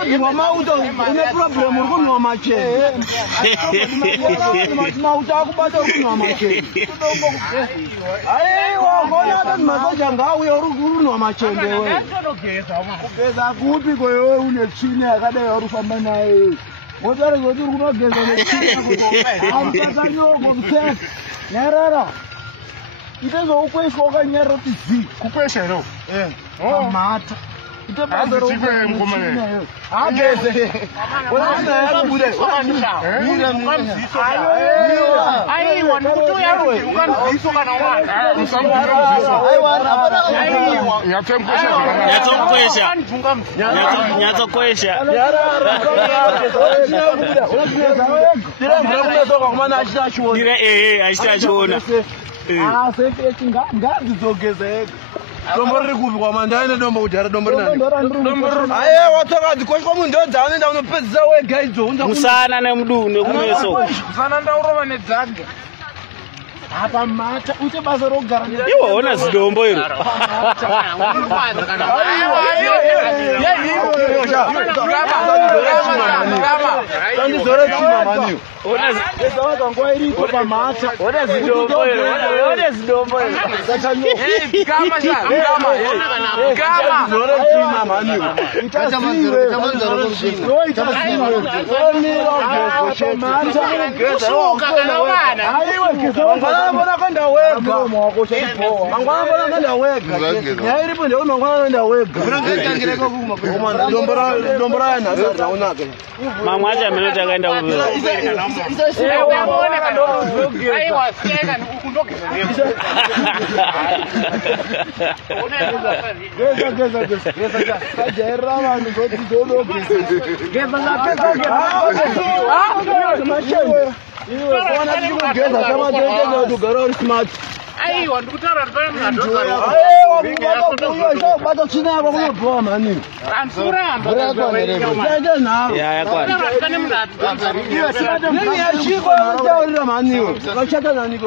Unozi wamauta une problem uri kunwa macheni. Mauta akubata uri kunwa macheni. Aiwa ngona kuti masoja ngauye uri kunwa macheni wewe. Kugeza kupi kwewe une chini yakadai uri kufamba naye. Wotare kuti uri kunogeza nechini. Amutazanyoko kuteka. Nyarara. Itezo ukwesha wakanyarara kuti zi. Kukwesha ero? Pamata. Dombori kupi kwa mandani dombo ujara dombori nani? Aye watoka dikoshwa mundu dzane nda unopedzisa wega idzo unza musana nemudune kumeso. Musana ndaurova nedzange. Apa mata uche basa rogara. Iwo ona zidombo iro. Tandizore chima mani. Ona zesa kangwa iriko pa mata. Ona zidombo iro. Ona zidombo iro. Kama sha. Kama zore chima mani. Itamanzore chima. Itamanzore. Oni rogo chemanta. Kushuka kana wana. Aiwe kizo. Mbona kwenda wega? Mangwana mbona kwenda wega? Yairi pende mangwana kwenda wega. Ngireka kuma. Dombora yana naonaka. Mama acha ameleta kaenda huko. Aiwa sieka ukundoke. Geza. Kajaira vanhu zoti zoloke. Geza ngapesa. Iwe kona tikugeza kama tenge ndogara uri smart. Aiwa ndikutaura ndipane munhu. Aiwa bata china yako kunobhowa mani. Ansuramba. Yaita naro. Ya yakwana. Ndipane munhu. Iwe sina nini yachiko ndaurira mani. Ngachata nani ko.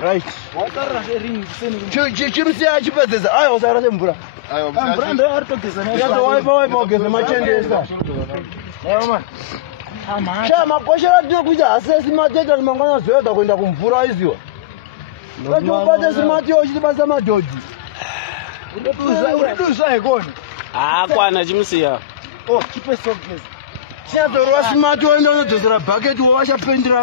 Right. Watarra ring seni. Chimsiya chipedzeza. Ayo usara semvura. Aiwa mvura ndo artogeza nayo. Yato waipa ogeza machendesa. Yama. Chama koshera tino kuita asesi mateta mangwana zoeda kwenda kumvura iziwa. Kuti ubate simati yochiti basa madhodhi. Unodusa ikona. Akwana chimsiya. Oh, chipe sogeza. Chazorwa simati woenda unodzodzera bucket wowasha pendira.